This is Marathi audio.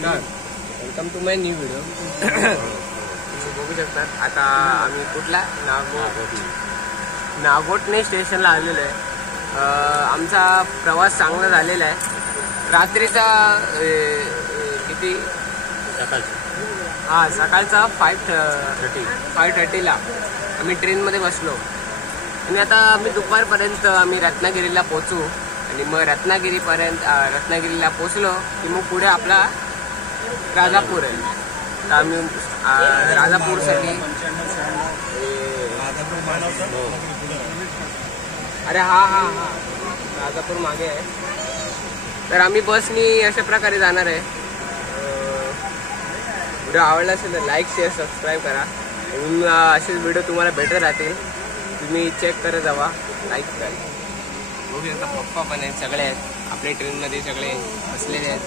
नमस्कार, welcome to my new video. तुम्ही बघू शकतात आता आम्ही कुठला नागोठणे स्टेशनला आलेलो आहे. आमचा प्रवास चांगला झालेला आहे. रात्रीचा किती सकाळचा 5:30ला आम्ही ट्रेनमध्ये बसलो आणि आता आम्ही दुपारपर्यंत आम्ही रत्नागिरीला पोचू आणि मग रत्नागिरीला पोचलो की मग पुढे आपला राजापूर आहे. तर आम्ही राजापूरसाठी राजापूर मागे आहे. तर आम्ही बसनी अशा प्रकारे जाणार आहे. व्हिडिओ आवडला असेल तर लाईक शेअर सबस्क्राईब करा. असेच व्हिडिओ तुम्हाला भेटत राहतील. तुम्ही चेक करत जावा, लाईक करा. बघू शकता पप्पा पण आहेत, सगळे आहेत आपल्या ट्रेनमध्ये, सगळे बसलेले आहेत.